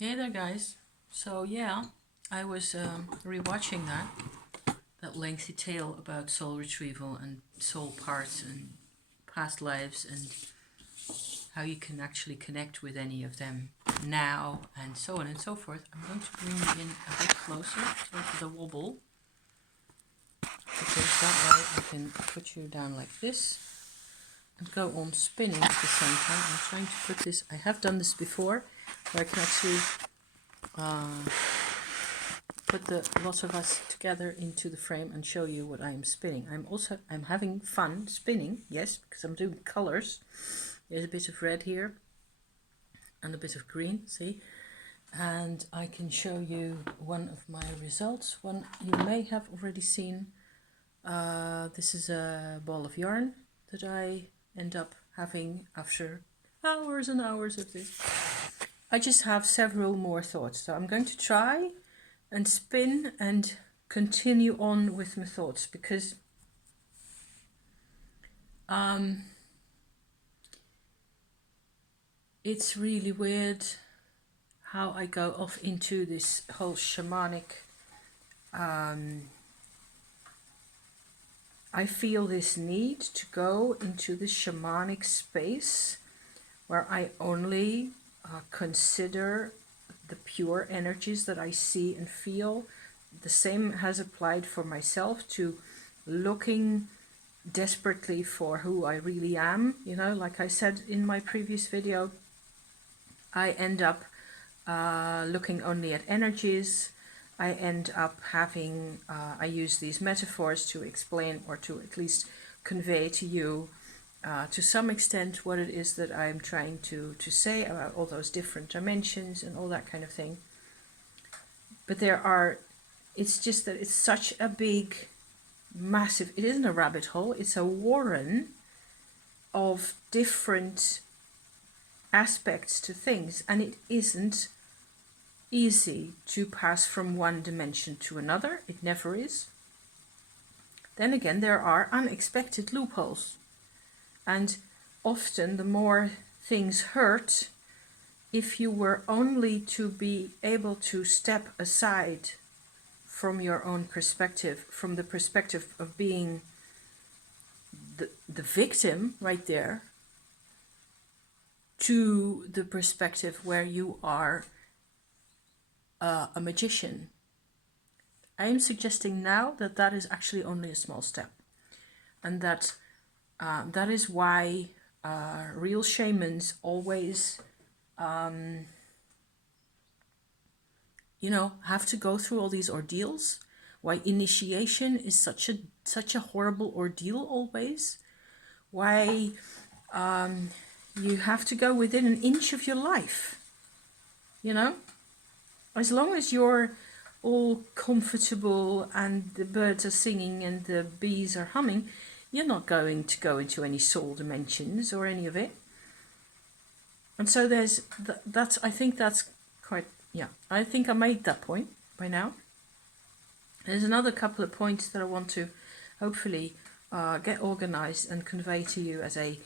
Hey there guys. So yeah, I was rewatching that lengthy tale about soul retrieval and soul parts and past lives and how you can actually connect with any of them now and so on and so forth. I'm going to bring you in a bit closer to the wobble, because that way I can put you down like this and go on spinning at the same time. I'm trying to put this, I have done this before, where I can actually put the lots of us together into the frame and show you what I am spinning. I'm having fun spinning, yes, because I'm doing colors. There's a bit of red here and a bit of green, see? And I can show you one of my results. One you may have already seen. This is a ball of yarn that I end up having after hours and hours of this. I just have several more thoughts, so I'm going to try and spin and continue on with my thoughts, because it's really weird how I go off into this whole shamanic. I feel this need to go into the shamanic space where I only consider the pure energies that I see and feel. The same has applied for myself, to looking desperately for who I really am. You know, like I said in my previous video, I end up looking only at energies. I end up having, I use these metaphors to explain, or to at least convey to you to some extent what it is that I'm trying to say about all those different dimensions and all that kind of thing. But it's just that it's such a big, massive, it isn't a rabbit hole, it's a warren of different aspects to things, and it isn't easy to pass from one dimension to another. It never is. Then again, there are unexpected loopholes, and often the more things hurt, if you were only to be able to step aside from your own perspective, from the perspective of being the victim right there, to the perspective where you are a magician. I am suggesting now that that is actually only a small step, and that that is why real shamans always, have to go through all these ordeals. Why initiation is such a horrible ordeal always. Why you have to go within an inch of your life. As long as you're all comfortable and the birds are singing and the bees are humming, you're not going to go into any soul dimensions or any of it. And so I think that's quite, I think I made that point by now. There's another couple of points that I want to hopefully get organized and convey to you as I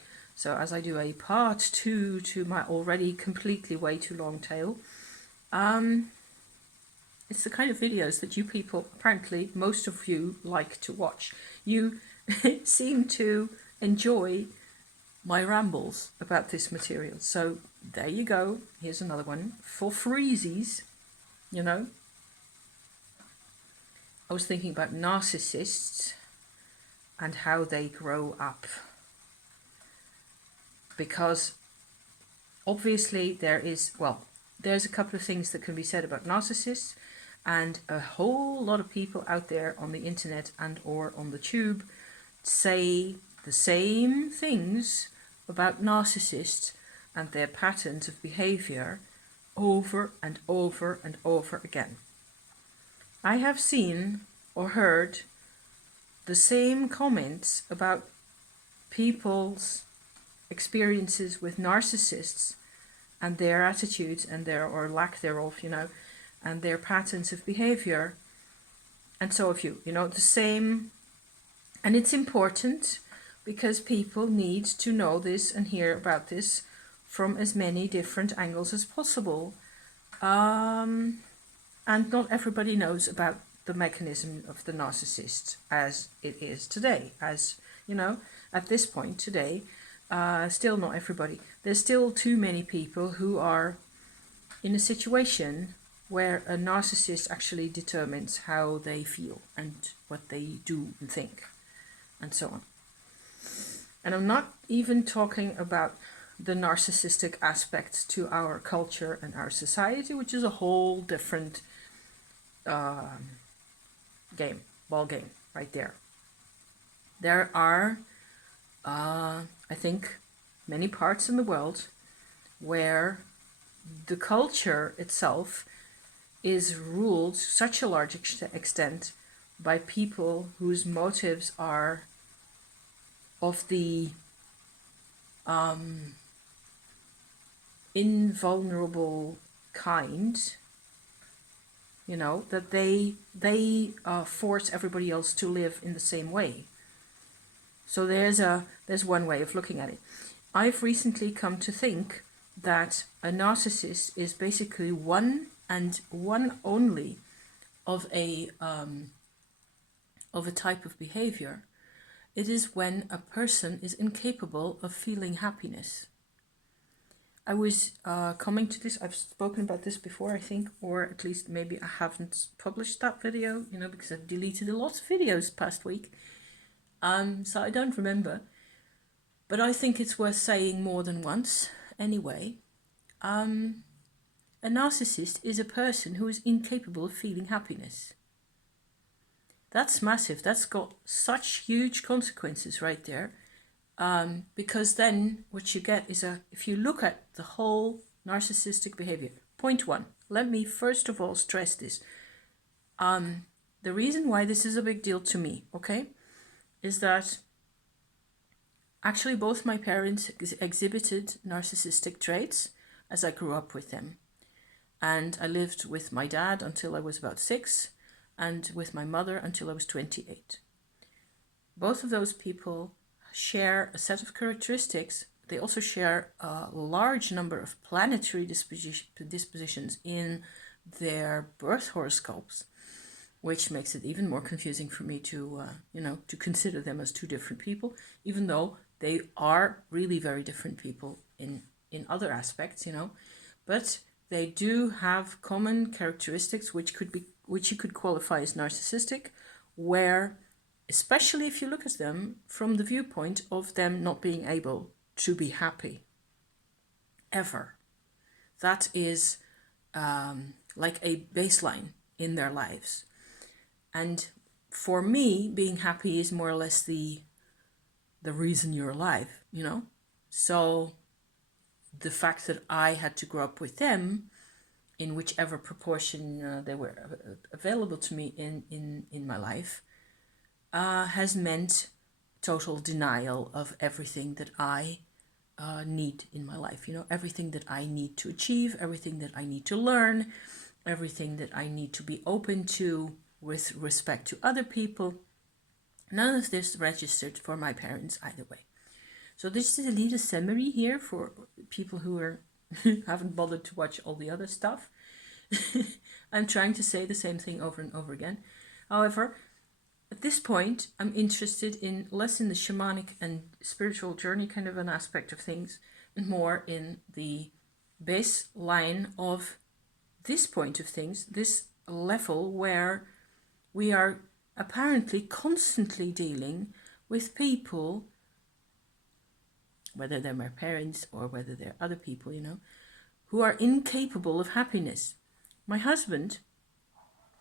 do a part 2 to my already completely way too long tale. It's the kind of videos that you people, apparently most of you, like to watch. You seem to enjoy my rambles about this material. So there you go. Here's another one for freezies. I was thinking about narcissists and how they grow up. Because obviously there's a couple of things that can be said about narcissists, and a whole lot of people out there on the internet and or on the tube say the same things about narcissists and their patterns of behavior over and over and over again. I have seen or heard the same comments about people's experiences with narcissists and their attitudes and their, or lack thereof, and their patterns of behavior. And so if the same. And it's important because people need to know this and hear about this from as many different angles as possible. And not everybody knows about the mechanism of the narcissist as it is today. As you know, at this point today, still not everybody. There's still too many people who are in a situation where a narcissist actually determines how they feel and what they do and think and so on. And I'm not even talking about the narcissistic aspects to our culture and our society, which is a whole different ball game right there. There are, I think, many parts in the world where the culture itself is ruled to such a large extent by people whose motives are of the invulnerable kind, you know, that they force everybody else to live in the same way. So there's one way of looking at it. I've recently come to think that a narcissist is basically one and one only of a type of behavior. It is when a person is incapable of feeling happiness. I was coming to this, I've spoken about this before, I think, or at least maybe I haven't published that video, you know, because I've deleted a lot of videos past week. So I don't remember. But I think it's worth saying more than once anyway. A narcissist is a person who is incapable of feeling happiness. That's massive. That's got such huge consequences right there. Because then what you get is if you look at the whole narcissistic behavior. Point one, let me first of all stress this. The reason why this is a big deal to me, okay, is that actually both my parents exhibited narcissistic traits as I grew up with them. And I lived with my dad until I was about 6 and with my mother until I was 28. Both of those people share a set of characteristics. They also share a large number of planetary dispositions in their birth horoscopes, which makes it even more confusing for me to, to consider them as two different people, even though they are really very different people in other aspects, but they do have common characteristics which you could qualify as narcissistic, where, especially if you look at them from the viewpoint of them not being able to be happy ever. That is like a baseline in their lives. And for me, being happy is more or less the reason you're alive, So the fact that I had to grow up with them in whichever proportion they were available to me in my life has meant total denial of everything that I need in my life. Everything that I need to achieve, everything that I need to learn, everything that I need to be open to with respect to other people. None of this registered for my parents either way. So this is a little summary here for people who haven't bothered to watch all the other stuff. I'm trying to say the same thing over and over again. However, at this point, I'm interested in less in the shamanic and spiritual journey kind of an aspect of things, and more in the baseline of this point of things, this level where we are apparently constantly dealing with people, whether they're my parents or whether they're other people, who are incapable of happiness. My husband,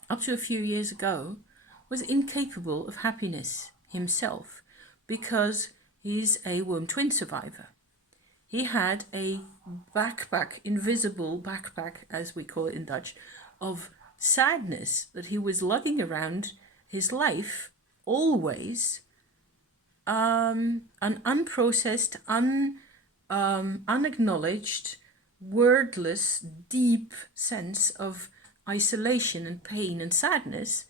up to a few years ago, was incapable of happiness himself because he's a womb twin survivor. He had a backpack, invisible backpack, as we call it in Dutch, of sadness that he was lugging around his life always, an unprocessed, unacknowledged, wordless, deep sense of isolation and pain and sadness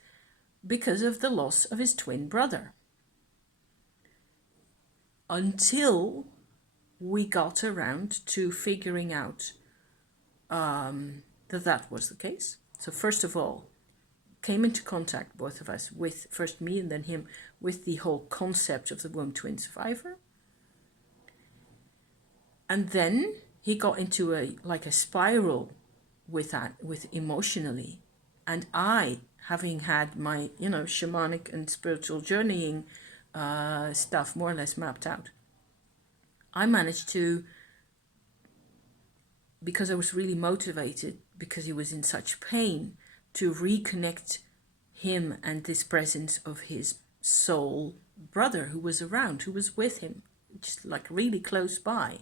because of the loss of his twin brother. Until we got around to figuring out the that that was the case. So first of all, came into contact, both of us, with first me and then him, with the whole concept of the womb twin survivor. And then he got into a spiral with that, with emotionally. And I, having had my, shamanic and spiritual journeying stuff more or less mapped out, I managed to, because I was really motivated, because he was in such pain, to reconnect him and this presence of his soul brother who was around, who was with him, just like really close by,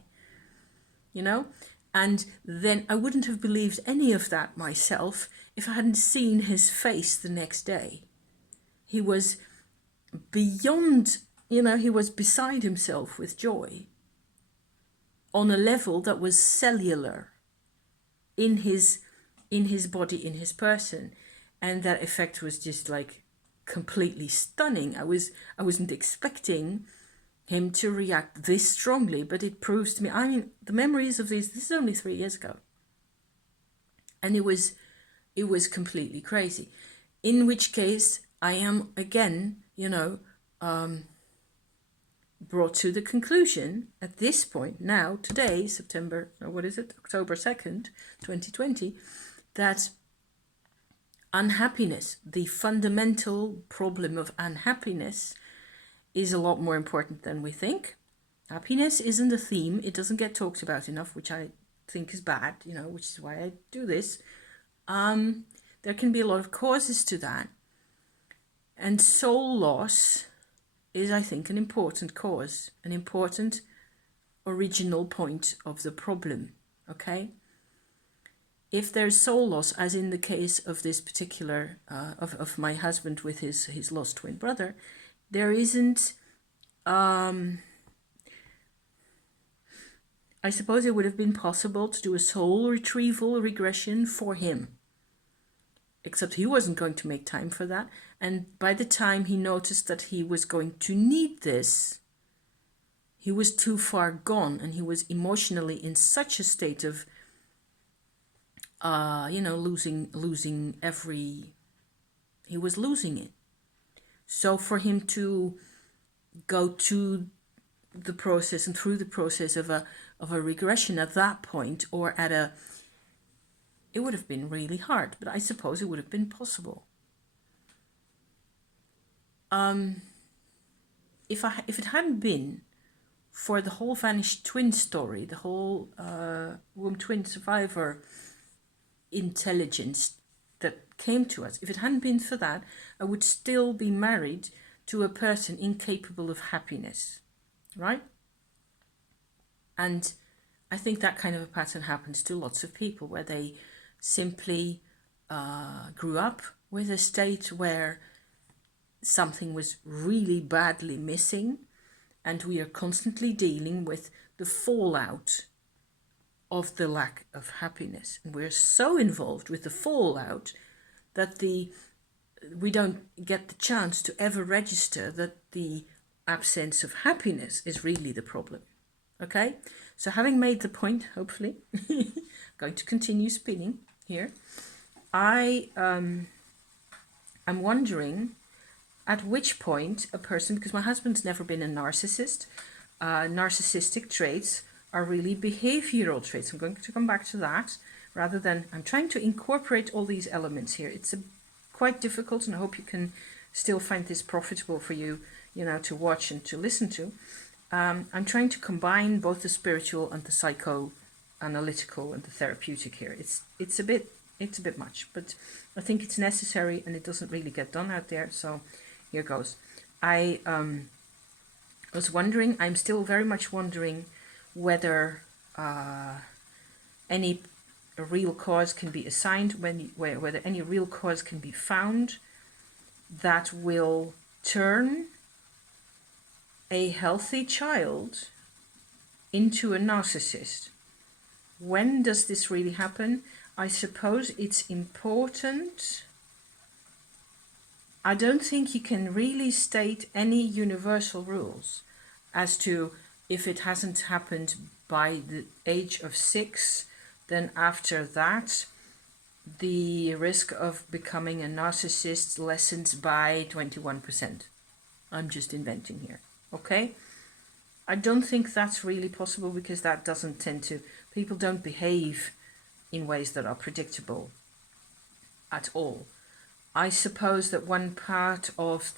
And then I wouldn't have believed any of that myself if I hadn't seen his face the next day. He was beyond, he was beside himself with joy on a level that was cellular in his body, in his person. And that effect was just like completely stunning. I wasn't expecting him to react this strongly, but it proves to me, the memories of this is only 3 years ago. And it was completely crazy. In which case I am again, brought to the conclusion at this point now, today, October 2nd, 2020, that unhappiness, the fundamental problem of unhappiness, is a lot more important than we think. Happiness isn't a theme. It doesn't get talked about enough, which I think is bad, which is why I do this. There can be a lot of causes to that. And soul loss is, I think, an important cause, an important original point of the problem, okay? If there's soul loss, as in the case of this particular, of my husband with his lost twin brother, there isn't, I suppose it would have been possible to do a soul retrieval regression for him. Except he wasn't going to make time for that. And by the time he noticed that he was going to need this, he was too far gone, and he was emotionally in such a state of, losing he was losing it. So for him to go to the process and through the process of a regression at that point, or it would have been really hard, but I suppose it would have been possible. If it hadn't been for the whole vanished twin story, the whole womb twin survivor intelligence that came to us, if it hadn't been for that, I would still be married to a person incapable of happiness, right? And I think that kind of a pattern happens to lots of people, where they simply grew up with a state where something was really badly missing, and we are constantly dealing with the fallout of the lack of happiness. And we're so involved with the fallout that we don't get the chance to ever register that the absence of happiness is really the problem. Okay? So having made the point, hopefully, I'm going to continue spinning here. I'm wondering at which point a person, because my husband's never been a narcissist, narcissistic traits are really behavioral traits. I'm going to come back to that, rather than, I'm trying to incorporate all these elements here. It's quite difficult, and I hope you can still find this profitable for you, to watch and to listen to. I'm trying to combine both the spiritual and the psychoanalytical and the therapeutic here. It's a bit much, but I think it's necessary, and it doesn't really get done out there. So here goes. I was wondering, I'm still very much wondering whether any real cause can be assigned, whether any real cause can be found that will turn a healthy child into a narcissist. When does this really happen? I suppose it's important. I don't think you can really state any universal rules as to, if it hasn't happened by the age of 6, then after that the risk of becoming a narcissist lessens by 21%. I'm just inventing here, okay? I don't think that's really possible because that doesn't tend to, people don't behave in ways that are predictable at all. I suppose that one part of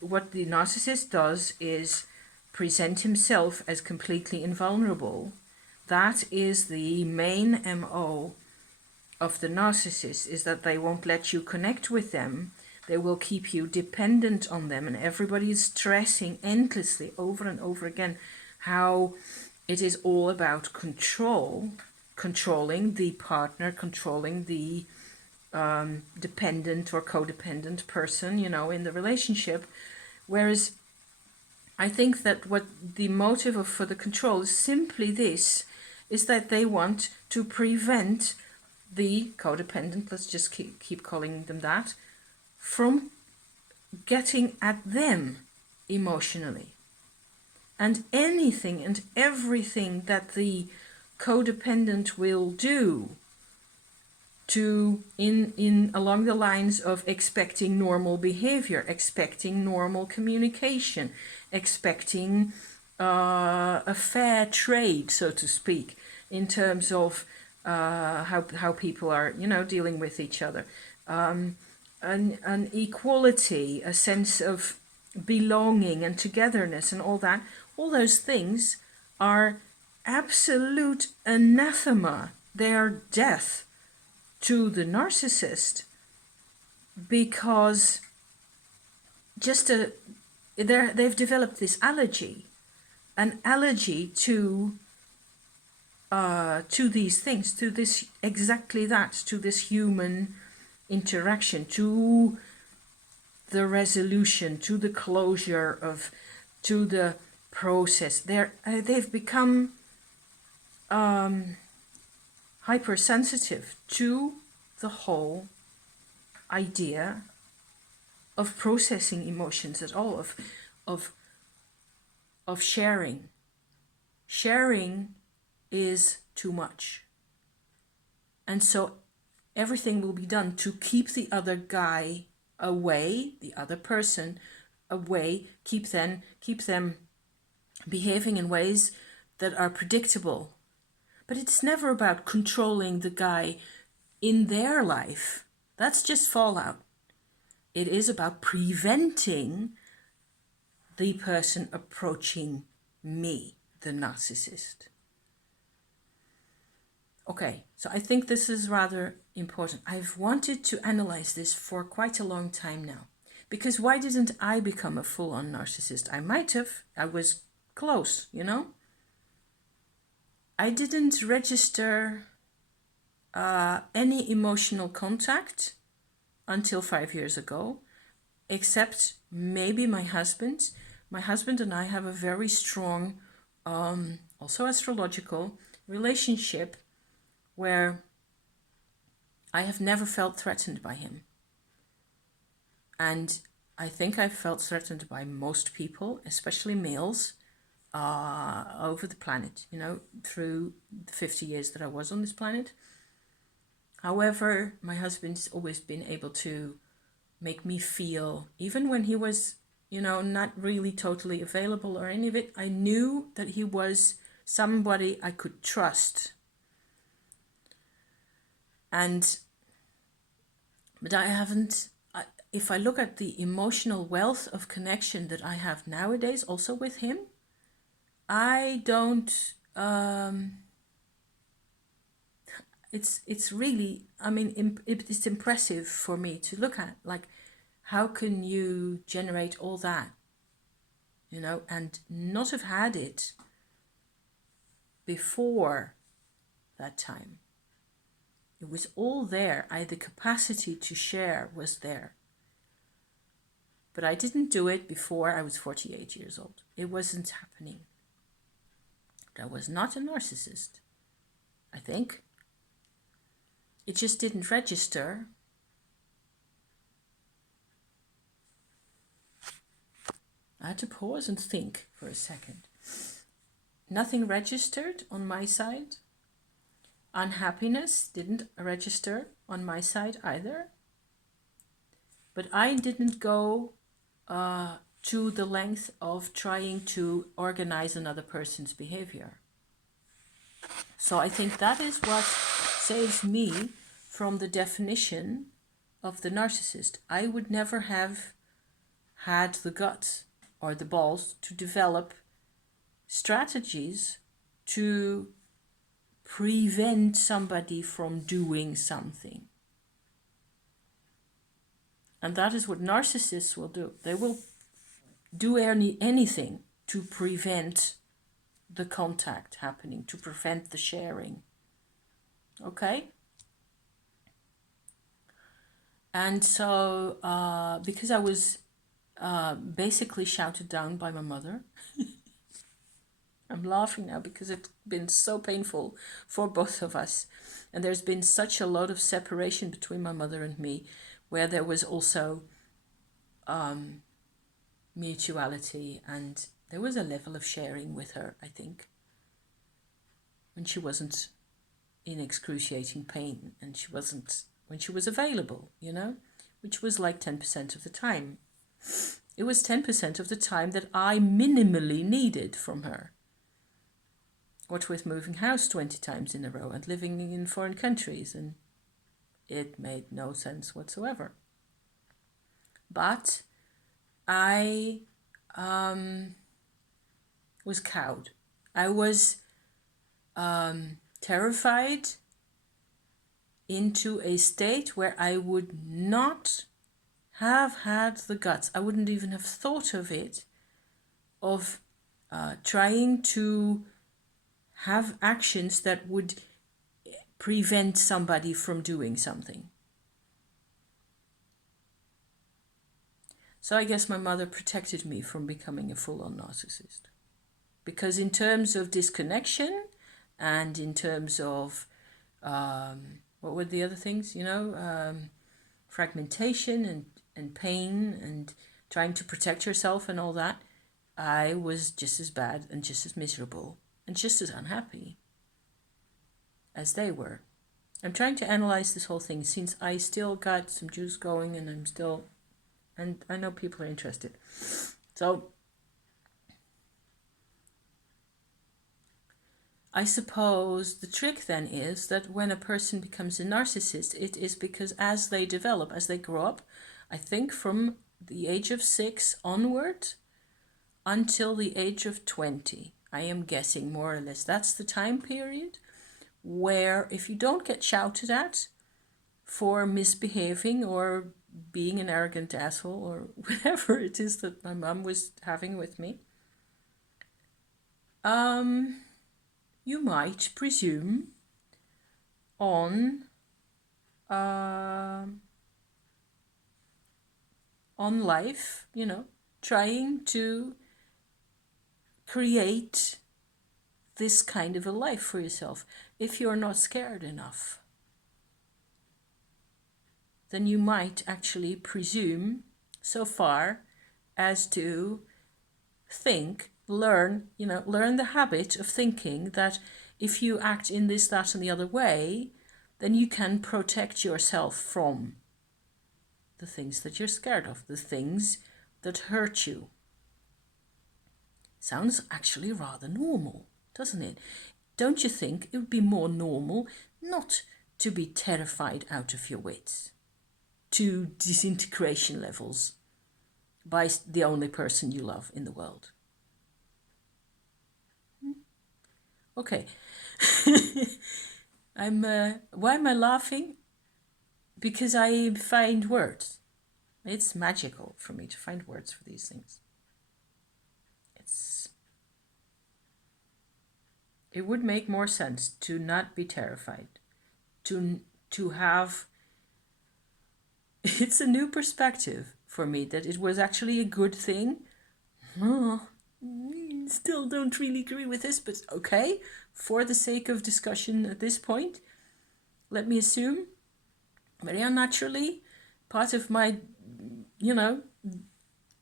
what the narcissist does is present himself as completely invulnerable. That is the main MO of the narcissist, is that they won't let you connect with them. They will keep you dependent on them, and everybody is stressing endlessly over and over again how it is all about control, controlling the partner, controlling the dependent or codependent person, you know, in the relationship. Whereas I think that what the motive for the control is simply this, is that they want to prevent the codependent, let's just keep calling them that, from getting at them emotionally. And anything and everything that the codependent will do to in along the lines of expecting normal behavior, expecting normal communication, expecting a fair trade, so to speak, in terms of how people are, you know, dealing with each other, an equality, a sense of belonging and togetherness and all that. All those things are absolute anathema. They are death to the narcissist, because they've developed this allergy, an allergy to these things, to this, exactly that, to this human interaction, to the resolution, to the closure of, to the process. They've become hypersensitive to the whole idea of processing emotions at all, of sharing. Sharing is too much. And so everything will be done to keep the other guy away, the other person away, keep them behaving in ways that are predictable. But it's never about controlling the guy in their life. That's just fallout. It is about preventing the person approaching me, the narcissist. Okay, so I think this is rather important. I've wanted to analyze this for quite a long time now. Because why didn't I become a full-on narcissist? I might have. I was close, you know? I didn't register any emotional contact until 5 years ago, except maybe my husband. My husband and I have a very strong, also astrological relationship where I have never felt threatened by him. And I think I've felt threatened by most people, especially males, over the planet, you know, through the 50 years that I was on this planet. However, my husband's always been able to make me feel, even when he was, you know, not really totally available or any of it, I knew that he was somebody I could trust. But I haven't, if I look at the emotional wealth of connection that I have nowadays, also with him, I don't, it's really, I mean, it's impressive for me to look at, like, how can you generate all that, you know, and not have had it before that time. It was all there. The capacity to share was there. But I didn't do it before I was 48 years old. It wasn't happening. I was not a narcissist, I think. It just didn't register. I had to pause and think for a second. Nothing registered on my side Unhappiness didn't register on my side either. But I didn't go to the length of trying to organize another person's behavior. So I think that is what saves me from the definition of the narcissist. I would never have had the guts or the balls to develop strategies to prevent somebody from doing something. And that is what narcissists will do. They will do anything to prevent the contact happening, to prevent the sharing. Okay? And so, because I was basically shouted down by my mother, I'm laughing now because it's been so painful for both of us. And there's been such a lot of separation between my mother and me, where there was also mutuality, and there was a level of sharing with her, I think, when she wasn't in excruciating pain, and she wasn't, when she was available, you know, which was like 10% of the time. It was 10% of the time that I minimally needed from her. What with moving house 20 times in a row and living in foreign countries, and it made no sense whatsoever. But I was cowed. I was terrified into a state where I would not have had the guts. I wouldn't even have thought of it, of trying to have actions that would prevent somebody from doing something. So I guess my mother protected me from becoming a full-on narcissist. Because in terms of disconnection and in terms of, what were the other things, you know, fragmentation and pain and trying to protect yourself and all that, I was just as bad and just as miserable and just as unhappy as they were. I'm trying to analyze this whole thing since I still got some juice going, and I'm still, and I know people are interested. So I suppose the trick then is that when a person becomes a narcissist, it is because as they develop, as they grow up, I think from the age of 6 onward until the age of 20, I am guessing more or less that's the time period where if you don't get shouted at for misbehaving or being an arrogant asshole or whatever it is that my mom was having with me, you might presume on life, you know, trying to create this kind of a life for yourself. If you're not scared enough, then you might actually presume so far as to think, learn the habit of thinking that if you act in this, that, and the other way, then you can protect yourself from the things that you're scared of, the things that hurt you. Sounds actually rather normal, doesn't it? Don't you think it would be more normal not to be terrified out of your wits to disintegration levels by the only person you love in the world? Okay. Why am I laughing? Because I find words. It's magical for me to find words for these things. It would make more sense to not be terrified, to have, it's a new perspective for me that it was actually a good thing. Oh, still don't really agree with this, but okay, for the sake of discussion at this point, let me assume very unnaturally part of my,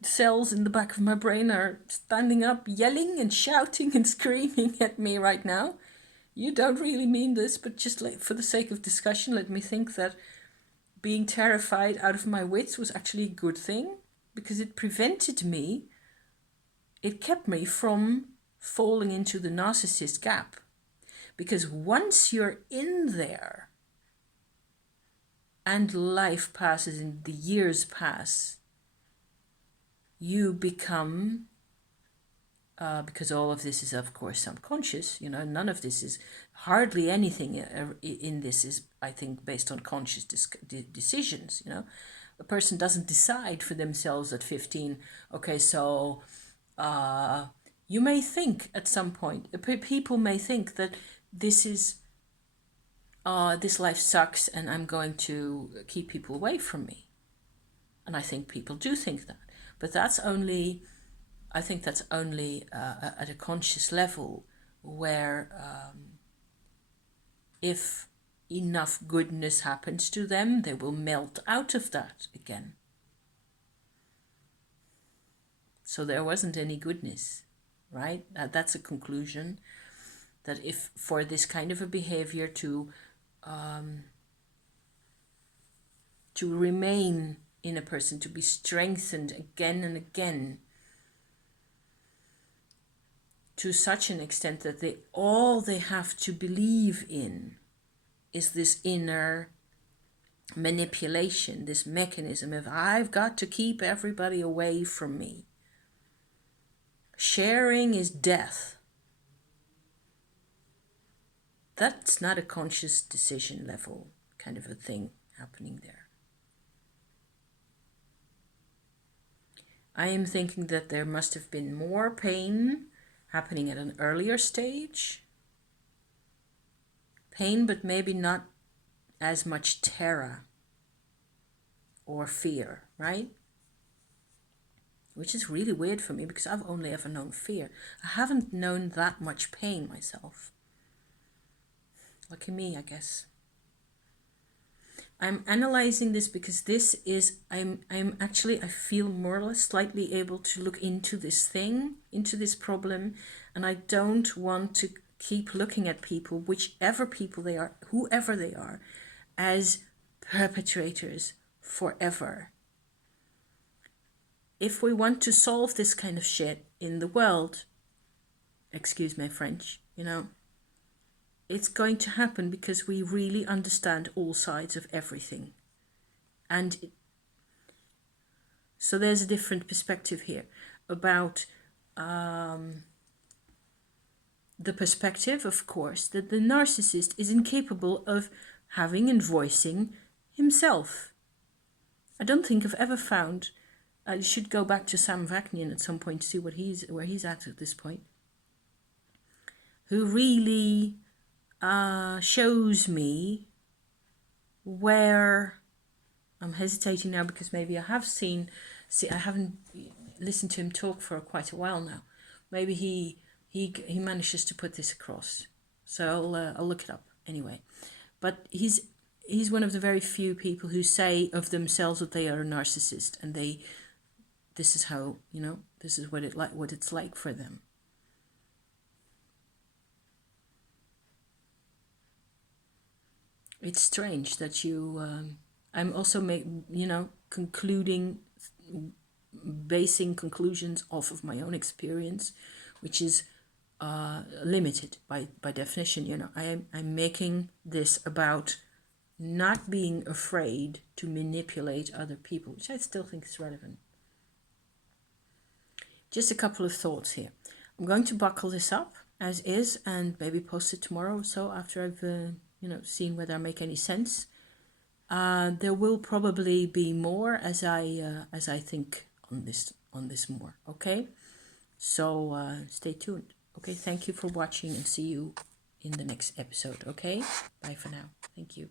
cells in the back of my brain are standing up, yelling and shouting and screaming at me right now. you don't really mean this, but just for the sake of discussion, let me think that being terrified out of my wits was actually a good thing, because it prevented me, it kept me from falling into the narcissist gap. Because once you're in there and life passes and the years pass, you become, because all of this is of course subconscious, none of this is, hardly anything in this is, I think, based on conscious decisions. A person doesn't decide for themselves at 15, okay, so you may think at some point, people may think that this life sucks and I'm going to keep people away from me. And I think people do think that. But I think that's only at a conscious level, where if enough goodness happens to them, they will melt out of that again. So there wasn't any goodness, right? That's a conclusion. That if for this kind of a behavior to remain in a person, to be strengthened again and again, to such an extent that all they have to believe in is this inner manipulation, this mechanism of, I've got to keep everybody away from me. Sharing is death. That's not a conscious decision level kind of a thing happening there. I am thinking that there must have been more pain happening at an earlier stage. Pain, but maybe not as much terror or fear, right? Which is really weird for me, because I've only ever known fear. I haven't known that much pain myself. Lucky me, I guess. I'm analyzing this because this is, I feel more or less slightly able to look into this thing, into this problem, and I don't want to keep looking at people, whichever people they are, whoever they are, as perpetrators forever. If we want to solve this kind of shit in the world, excuse my French, it's going to happen because we really understand all sides of everything. And so there's a different perspective here about the perspective, of course, that the narcissist is incapable of having and voicing himself. I don't think I've ever found, I should go back to Sam Vaknian at some point to see where he's at this point, who really shows me where, I'm hesitating now because maybe I haven't listened to him talk for quite a while now. Maybe he manages to put this across. So I'll look it up anyway. But he's one of the very few people who say of themselves that they are a narcissist, and this is how, this is what it's like for them. It's strange that I'm also basing conclusions off of my own experience, which is limited by definition. I'm making this about not being afraid to manipulate other people, which I still think is relevant. Just a couple of thoughts here. I'm going to buckle this up as is and maybe post it tomorrow or so after I've seen whether I make any sense. There will probably be more as I think on this more. Okay, so stay tuned. Okay, thank you for watching and see you in the next episode. Okay, bye for now. Thank you.